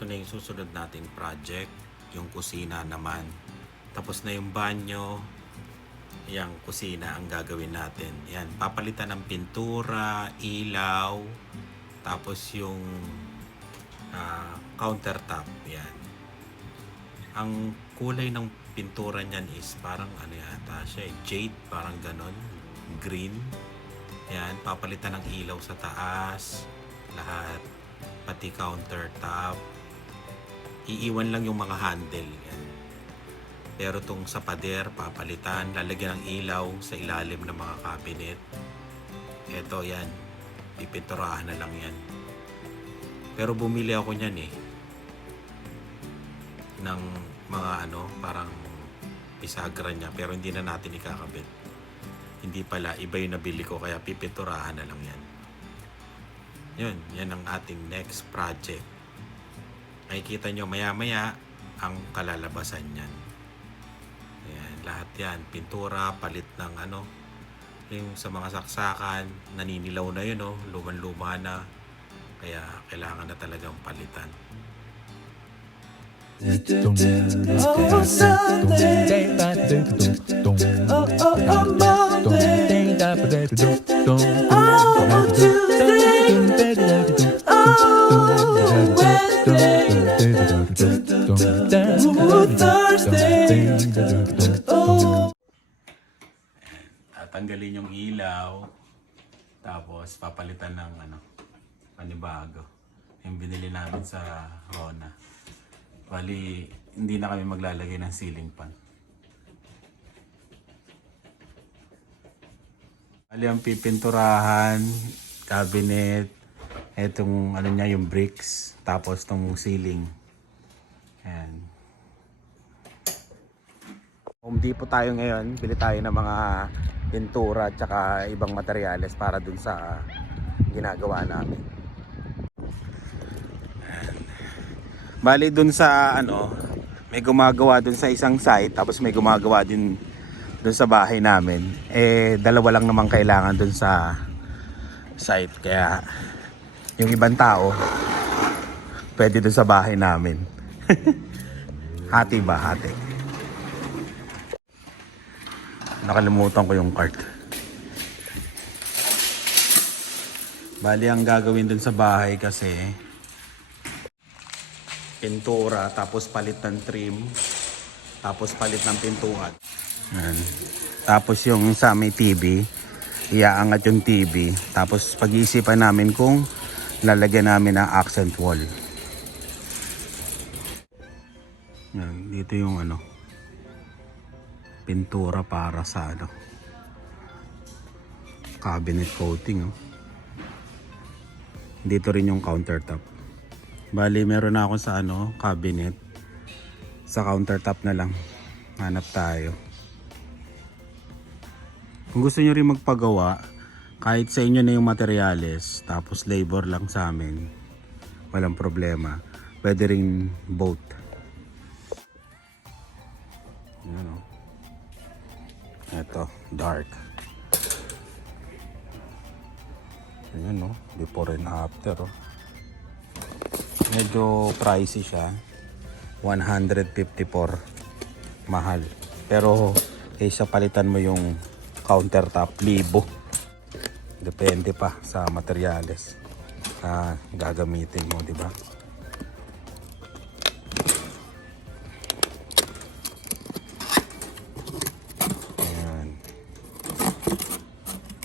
Ito na yung susunod nating project, yung kusina naman. Tapos na yung banyo, yung kusina ang gagawin natin. Yan, papalitan ng pintura, ilaw, tapos yung countertop. Yan. Ang kulay ng pintura niyan is parang ano yata siya, jade, parang ganon, green. Yan, papalitan ng ilaw sa taas, lahat, pati countertop. Iiwan lang yung mga handle. Yan. Pero tong sa pader, papalitan, lalagyan ng ilaw sa ilalim ng mga cabinet. Eto yan, pipinturahan na lang yan. Pero bumili ako niyan ng mga parang bisagra niya, pero hindi na natin ikakabit. Hindi pala, iba yung nabili ko, kaya pipinturahan na lang yan. Yan ang ating next project. Makikita nyo maya-maya ang kalalabasan niyan. Ayan, lahat yan, pintura, palit ng yung sa mga saksakan, naninilaw na yun, luman-luma na. Kaya kailangan na talagang palitan. Oh, Sunday. Oh, Monday. Oh, Tuesday. Oh, Wednesday. Oh, Thursday. Oh. Tatanggalin yung ilaw, tapos papalitan ng panibago. Yung binili namin sa Rona. Bali, hindi na kami maglalagay ng ceiling fan. Bali, ang pipinturahan, cabinet, etong niya, yung bricks, tapos tong ceiling. Ayan. Home Depot tayo ngayon, bili tayo ng mga pintura at saka ibang materyales para dun sa ginagawa namin. Bali dun sa may gumagawa dun sa isang site, tapos may gumagawa din dun sa bahay namin. Dalawa lang naman kailangan dun sa site, kaya yung ibang tao pwede dun sa bahay namin. Hati ba? Hati. Nakalimutan ko yung cart. Bali ang gagawin dun sa bahay kasi pintura, tapos palit ng trim, tapos palit ng pintuan. Yan. Tapos yung sa may TV, iaangat yung TV. Tapos pag-iisipan namin kung lalagyan namin ng accent wall. Yan. Dito yung pintura para sa cabinet coating. Dito rin yung countertop. Bali, meron na ako sa cabinet. Sa countertop na lang. Hanap tayo. Kung gusto nyo rin magpagawa, kahit sa inyo na yung materyales, tapos labor lang sa amin, walang problema. Pwede rin both. Ito, dark. Ayan, before and after. Medyo pricey siya, 154, mahal. Pero kaysa palitan mo yung countertop, 1,000. Depende pa sa materyales na gagamitin mo, di ba? Ayan.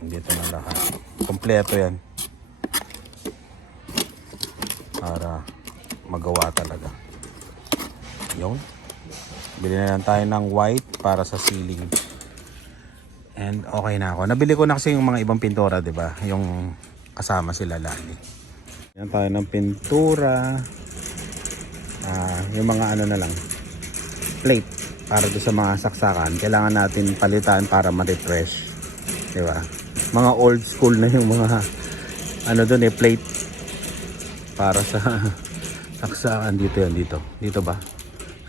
Dito na lahat. Kompleto yan. Para magawa talaga. Yun. Bili na lang tayo ng white para sa ceiling. And okay na ako. Nabili ko na kasi yung mga ibang pintura, 'di ba? Yung kasama sila lagi. Yan tayo ng pintura. Yung mga na lang. Plate para do sa mga saksakan. Kailangan natin palitan para ma-refresh. 'Di ba? Mga old school na yung mga doon plate para sa saksakan. Dito yan, dito ba?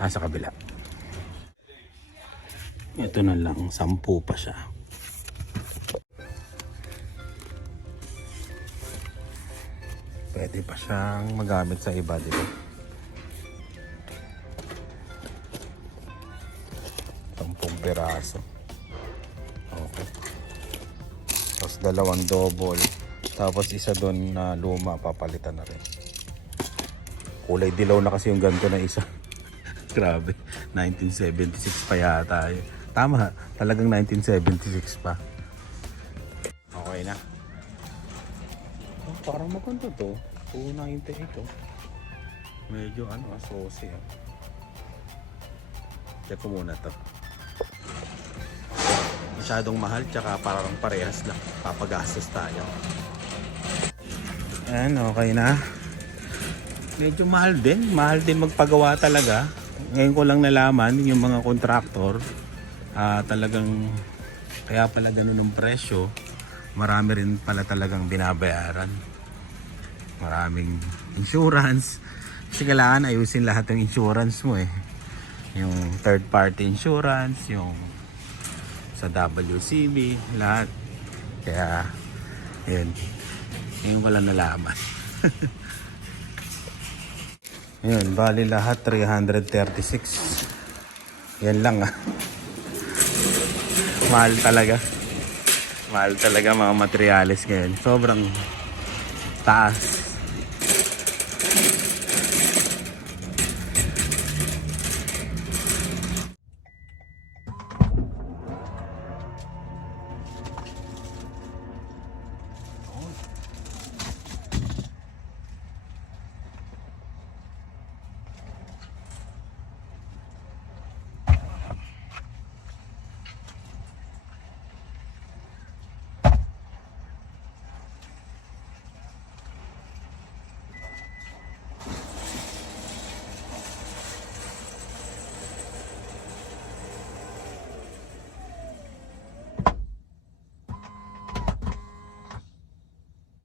Sa kabila. Ito na lang, 10 pa siya. Pwede pa siyang magamit sa iba, dito. piraso. Okay. Tapos 2 double. Tapos isa doon na luma, papalitan na rin. Kulay dilaw na kasi yung ganito na isa. Grabe, 1976 pa yata yun. Tama, talagang 1976 pa. Okay na. Oh, parang maganda to. 290 ito. Medyo saucy. Check ko muna to. Masyadong mahal, tsaka parang parehas lang. Papagastos tayo. Ayan, okay na. Medyo mahal din. Mahal din magpagawa talaga. Ngayon ko lang nalaman yung mga kontraktor, talagang kaya pala ganun ang presyo. Marami rin pala talagang binabayaran. Maraming insurance. Kasi kailangan ayusin lahat ng insurance mo eh. Yung third party insurance, yung sa WCB, lahat. Kaya, yun. Ngayon ko lang nalaman. Yun, bali lahat 336. Yan lang Mahal talaga. Mahal talaga mga materyales ngayon. Sobrang taas.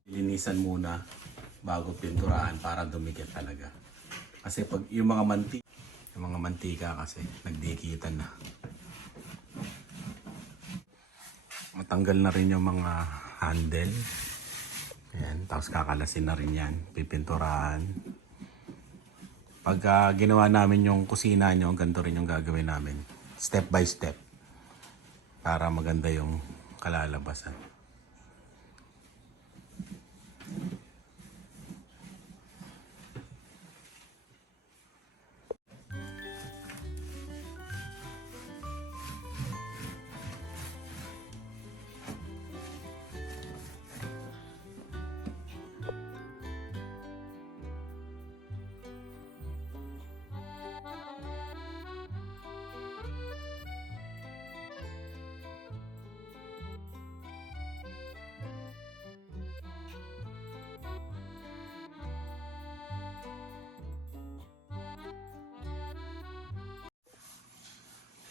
Linisan muna bago pinturahan para dumikit talaga. Kasi pag yung mga mantika kasi nagdikitan na. Matanggal na rin yung mga handle. Ayan, tapos kakalasin na rin yan, pipinturahan. Pag ginawa namin yung kusina nyo, ganito rin yung gagawin namin. Step by step. Para maganda yung kalalabasan.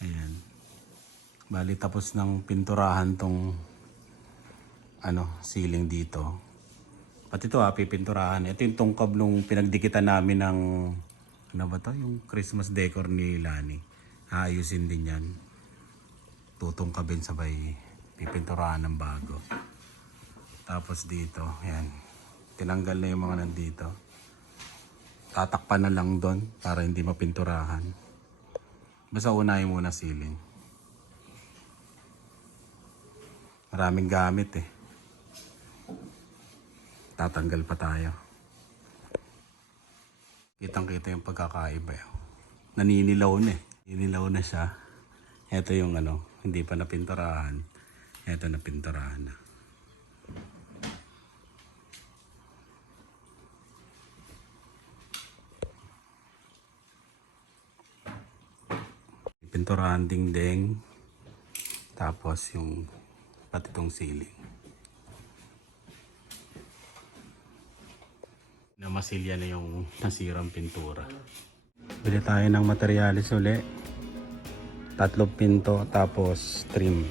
Ayan. Bali tapos ng pinturahan tong ceiling dito. Pati ito pipinturahan. Ito yung tungkab nung pinagdikitan namin ng yung Christmas decor ni Lani. Aayusin din yan. Tutungkabin sabay pipinturahan ng bago. Tapos dito, ayan. Tinanggal na yung mga nandito. Tatakpan na lang doon para hindi mapinturahan. Basta unahin muna ceiling. Maraming gamit eh. Tatanggal pa tayo. Kitang-kita yung pagkakaiba. Naninilaw na eh. Naninilaw na siya. Ito yung hindi pa napinturahan. Ito napinturahan na. Pinturahan dingding. Tapos yung pati itong ceiling. Namasilya na yung nasirang pintura. Bili tayo ng materyales uli. 3 pinto tapos trim.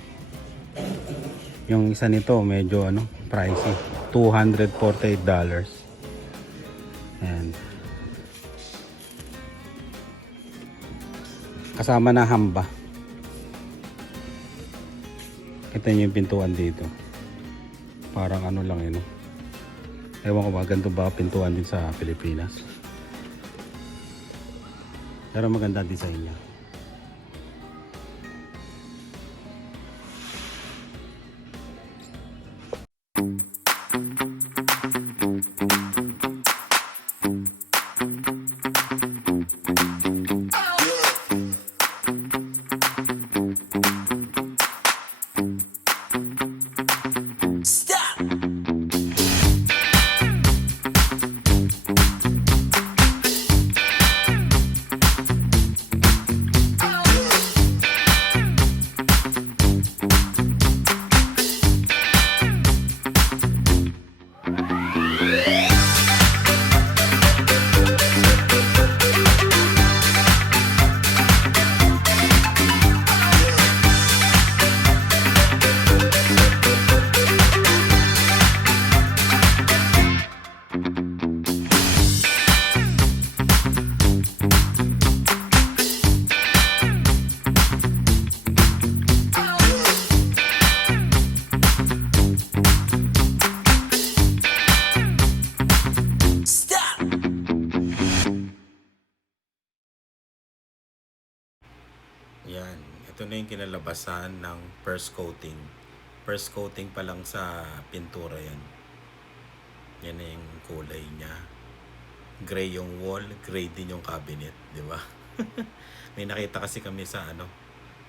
Yung isa nito medyo pricey. $248. And kasama na hamba. Kita niyo yung pintuan dito. Parang lang yun. Ewan ko ba, ganito ba pintuan din sa Pilipinas? Pero maganda ang design niya. Ito na yung kinalabasan ng first coating. First coating pa lang sa pintura yan. Yan na yung kulay niya. Gray yung wall, gray din yung cabinet, di ba? May nakita kasi kami sa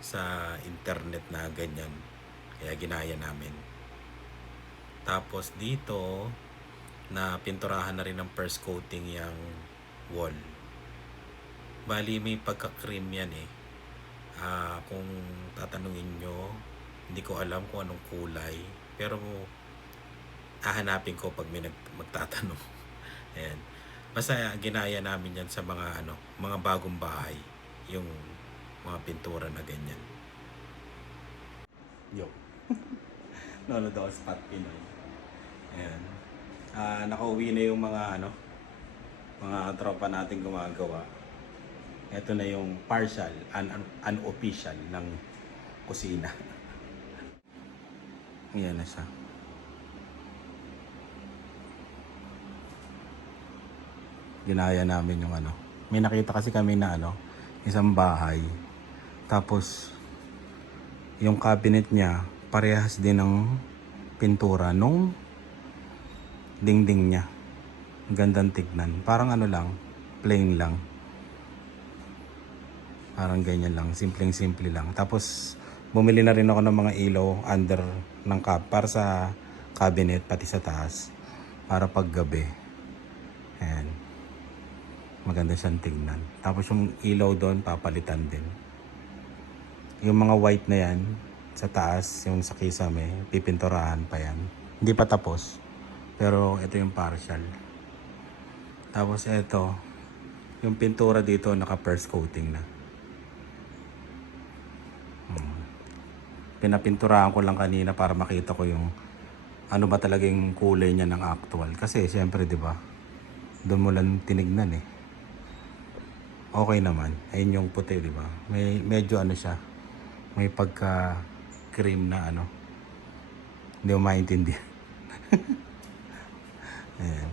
sa internet na ganyan. Kaya ginaya namin. Tapos dito na pinturahan na rin ng first coating yung wall. Bali may pagka-cream yan eh. Kung tatanungin nyo, hindi ko alam kung anong kulay. Pero hahanapin ko pag may magtatanong. Ayan. Basta ginaya namin yan sa mga mga bagong bahay. Yung mga pintura na ganyan. Yo. Lolo daw spot Pinoy. Ayan. Nakauwi na yung mga mga tropa natin gumagawa. Ito na yung partial, unofficial ng kusina. Ayan na siya. Ginaya namin yung May nakita kasi kami na isang bahay. Tapos yung cabinet niya parehas din ng pintura nung dingding niya. Gandang tignan. Parang lang, plain lang. Parang ganyan lang, simpleng-simple lang. Tapos bumili na rin ako ng mga ilaw under ng para sa cabinet pati sa taas para paggabi. Ayan. Maganda siyang tignan. Tapos yung ilaw doon papalitan din. Yung mga white na yan sa taas, yung sa kisame, pipinturahan pa yan. Hindi pa tapos. Pero ito yung partial. Tapos ito, yung pintura dito naka first coating na. Pinapinturahan ko lang kanina para makita ko yung ano ba talagang kulay niya ng actual. Kasi siyempre 'di ba? Doon mo lang tinignan eh. Okay naman. Ayun yung puti 'di ba? May medyo siya. May pagka cream na Hindi mo maintindihan. Ayan.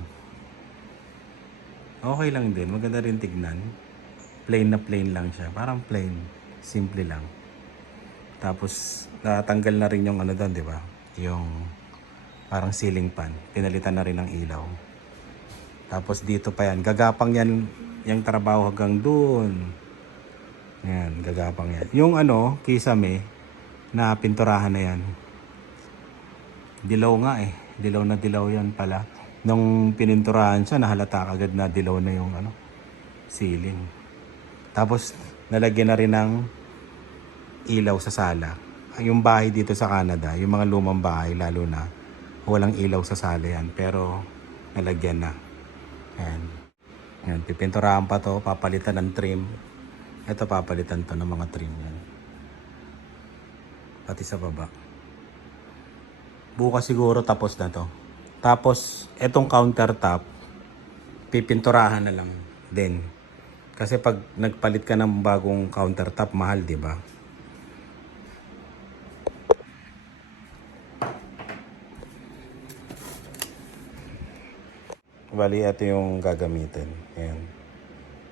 Okay lang din. Maganda rin tignan. Plain na plain lang siya. Parang plain. Simple lang. Tapos natanggal na rin yung doon, 'di ba? Yung parang ceiling fan. Pinalitan na rin ng ilaw. Tapos dito pa yan. Gagapang yan yung trabaho hanggang doon. Yan, gagapang yan. Yung kisame na pinturahan na yan. Dilaw nga eh. Dilaw na dilaw yan pala. Nung pininturahan siya, nahalata agad na dilaw na yung ceiling. Tapos nalagyan na rin ng ilaw sa sala. Yung bahay dito sa Canada, yung mga lumang bahay lalo na, walang ilaw sa sala yan. Pero nalagyan na. Ayan. Ayan, pipinturahan pa to, papalitan ng trim. Ito papalitan to ng mga trim yan. Pati sa baba. Bukas siguro tapos na to. Tapos etong countertop, pipinturahan na lang din. Kasi pag nagpalit ka ng bagong countertop, mahal, di ba? Bali, ito yung gagamitin. Ayan.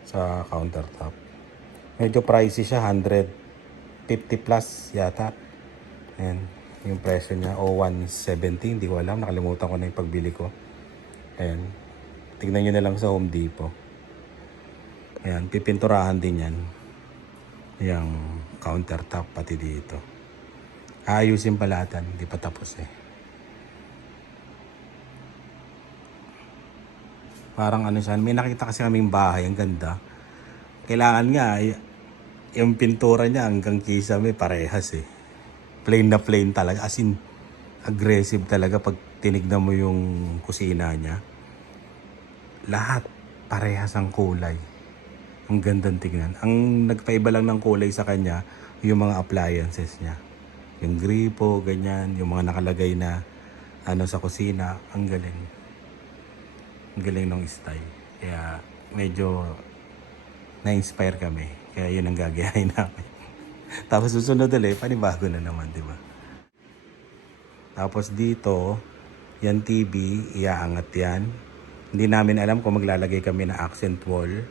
Sa countertop. Medyo pricey siya. 150 plus yata. Ayan. Yung presyo niya. O 170. Hindi ko alam. Nakalimutan ko na yung pagbili ko. Ayan. Tignan nyo na lang sa Home Depot. Ayan. Pipinturahan din yan. Yung countertop pati dito. Ayusin palatan. Hindi pa tapos eh. Parang siya, may nakita kasi kaming bahay, ang ganda. Kailangan nga, yung pintura niya hanggang kisame parehas eh. Plain na plain talaga, as in, aggressive talaga pag tinignan mo yung kusina niya. Lahat, parehas ang kulay. Ang gandang tignan. Ang nagpaiba lang ng kulay sa kanya, yung mga appliances niya. Yung gripo, ganyan, yung mga nakalagay na sa kusina, ang galing. Ang galing ng style. Kaya medyo na-inspire kami. Kaya yun ang gagayahin namin. Tapos susunod ulit, panibago na naman, di ba? Tapos dito, yan TV, iaangat yan. Hindi namin alam kung maglalagay kami ng accent wall.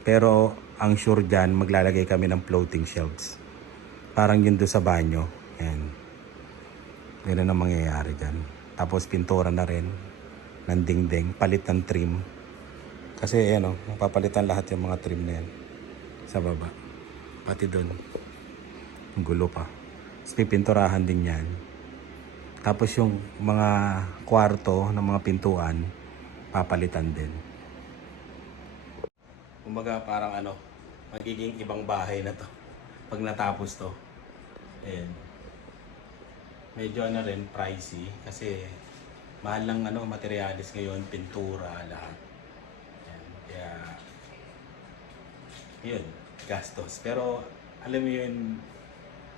Pero ang sure dyan, maglalagay kami ng floating shelves. Parang yun doon sa banyo. Yan. Ganun ang mangyayari dyan. Tapos pintura na rin ng dingding, palit ng trim. Kasi ayan o, papalitan lahat yung mga trim na yan sa baba. Pati doon. Ang gulo pa. Tapos pipinturahan din yan. Tapos yung mga kwarto ng mga pintuan, papalitan din. Kumbaga parang ano, magiging ibang bahay na to pag natapos to. Ayan. Medyo ano rin, pricey kasi mahal lang ano, materialis ngayon, pintura, lahat. Ayan. Kaya yun, gastos. Pero alam mo yun,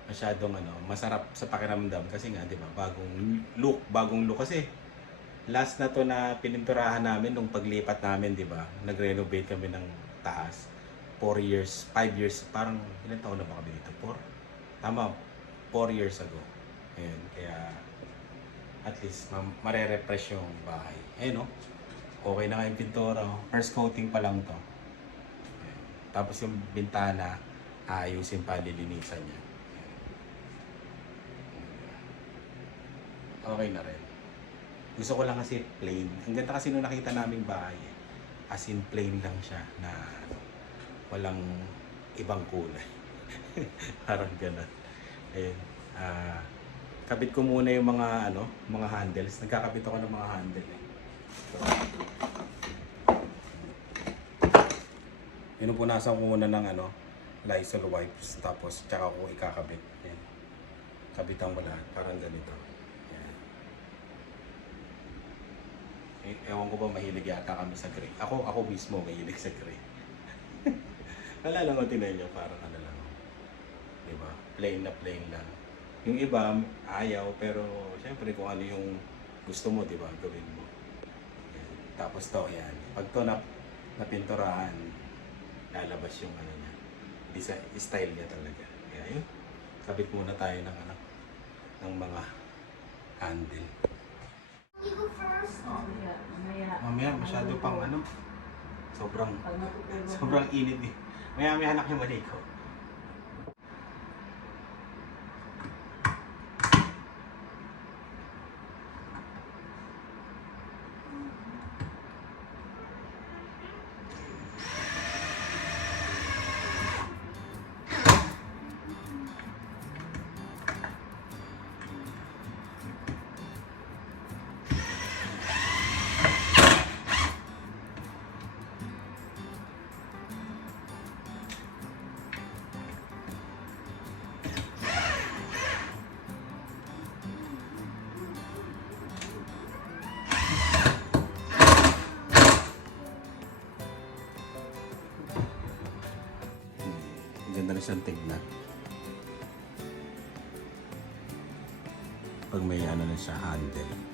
masyadong ano, masarap sa pakiramdam kasi nga 'di ba, bagong look kasi last na to na pininturahan namin nung paglipat namin, 'di ba? Nag-renovate kami ng taas. 4 years, 5 years, parang ilang taon na ba kami dito? 4? Tama, 4 years ago. Ayun, kaya at least mare-refresh yung bahay. Ayun, no? Okay na nga yung pintura. First coating pa lang to. Ayun. Tapos yung bintana, aayusin pa, lilinisan niya. Okay na rin. Gusto ko lang kasi plain. Ang ganda kasi nung nakita naming bahay. As in plain lang siya na walang ibang kulay. Parang gano'n. Ayun. Kabit ko muna yung mga ano, mga handles. Nagkakabit ako ng mga handle eh. So, pinupunasan ko muna ng ano, Lysol wipes. Tapos tsaka ko ikakabit. Ayan. Kabitan mo lahat. Parang ganito. Ewan ko ba, mahilig yata kami sa gray. Ako mismo mahilig sa gray. Wala lang, tinan nyo, parang ano lang. Diba? Plain na plain lang. Yung iba, ayaw, pero syempre kung ano yung gusto mo, diba, gawin mo. Yan. Tapos to, yan. Pag to napinturahan, lalabas yung ano niya. Style niya talaga. Kaya yun, kabit muna tayo ng ano, ng mga handle. Mamaya masyado pang ano, sobrang init eh. Maya anak yung maligo. Ganda na siyang tignan. Pag may ano na siya, handle.